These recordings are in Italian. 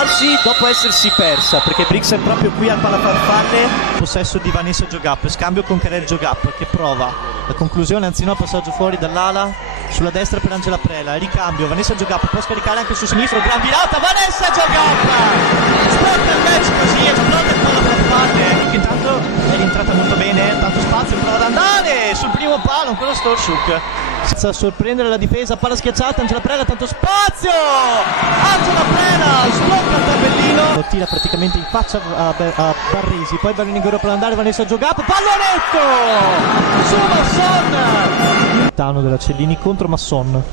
ritrovarsi dopo essersi persa, perché Brix è proprio qui al palafarfalle. Possesso di Vanessa Giogap, scambio con Karel Giogap che prova la conclusione, anzi no, passaggio fuori dall'ala sulla destra per Angela Prela, ricambio, Vanessa Giogap può scaricare anche sul sinistro, gran virata, Vanessa Giogap sblocca il match così, esplode il palafarfalle, intanto è rientrata molto bene, tanto spazio, prova ad andare sul primo palo, ancora Storsuk senza sorprendere la difesa, palla schiacciata, Angela Prela, tanto spazio, Angela Prela sblocca il tabellino, lo tira praticamente in faccia a Barresi, poi Berlinguer per andare, Vanessa Giogap, pallonetto su Masson, lontano della Cellini contro Masson,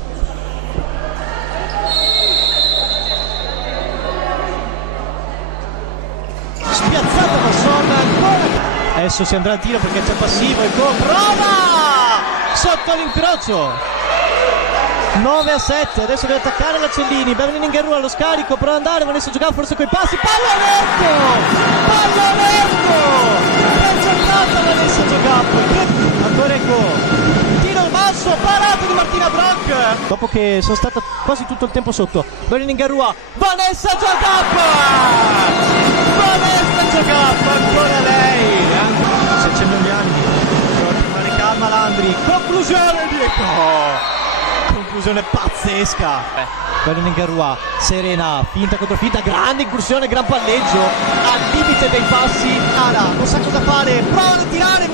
spiazzata Masson, ancora adesso si andrà al tiro perché c'è passivo e prova sotto l'incrocio, 9-7, adesso deve attaccare la Cellini, Berlinguer allo scarico, prova ad andare, Vanessa Giogap forse coi passi, pallonetto è giocata Vanessa Giogap, ancora ecco, tiro al basso, parato di Martina Brock, dopo che sono stata quasi tutto il tempo sotto, Berlinguer, Vanessa Giogap, ancora lei, si accendono gli anni, Malandri, conclusione Diego, conclusione pazzesca, Berlinguer, serena, finta contro finta, grande incursione, gran palleggio, al limite dei passi, Ara, un sacco da fare, prova a tirare,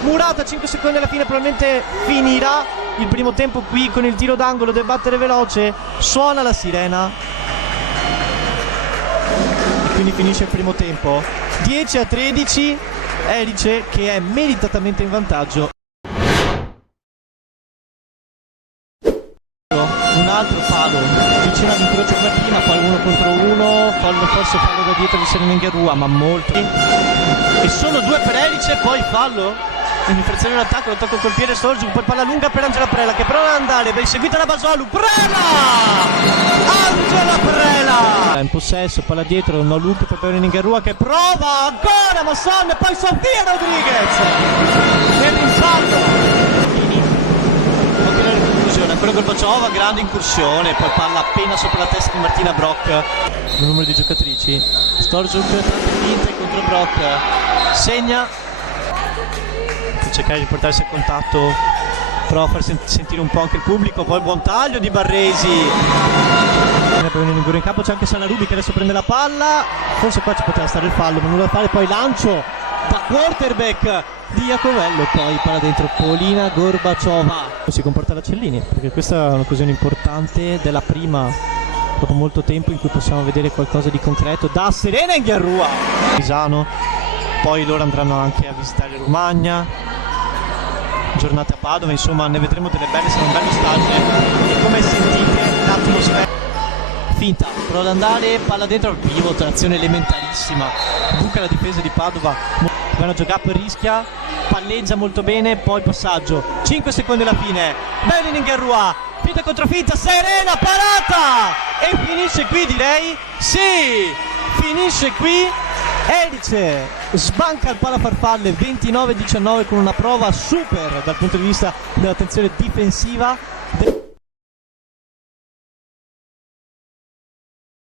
Murata 5 secondi alla fine, probabilmente finirà il primo tempo qui con il tiro d'angolo, deve battere veloce, suona la sirena e quindi finisce il primo tempo, 10-13, Erice che è meritatamente in vantaggio. Un altro palo vicino all'incrocio Martina, fallo 1 contro 1, forse fallo da dietro di Berlinguer, ma molto, e solo 2 per Erice, poi fallo in infrazione all'attacco, lo tocco col piede Storgiu, poi palla lunga per Angela Prela che prova ad andare, ben seguita da Basolu, Angela Prela in possesso, palla dietro, no look per Berlinguer che prova ancora Masson e poi Sofia Rodriguez nel rimpallo, ancora Gorbachova, grande incursione, poi palla appena sopra la testa di Martina Brock, il numero di giocatrici, Storgiuk tante finte contro Brock, segna per cercare di portarsi a contatto, prova a far sentire un po' anche il pubblico, poi il buon taglio di Barresi, in campo c'è anche Sanarubi che adesso prende la palla, forse qua ci poteva stare il fallo ma nulla da fare, poi lancio da quarterback di Iacovello, poi palla dentro Polina Gorbachova, si comporta la Cellini perché questa è un'occasione importante della prima dopo molto tempo in cui possiamo vedere qualcosa di concreto da Serena Inghiarrua, Pisano, poi loro andranno anche a visitare Romagna, giornate a Padova, insomma ne vedremo delle belle, sarà un bello stage e come sentite l'atmosfera. Finta, prova ad andare, palla dentro al pivot, azione elementarissima, buca la difesa di Padova, Vanessa Giogap rischia, palleggia molto bene, poi passaggio, 5 secondi alla fine, Berlinguer, finta contro finta, serena, parata e finisce qui direi, sì, finisce qui, Erice sbanca il palafarfalle 29-19 con una prova super dal punto di vista della tensione difensiva.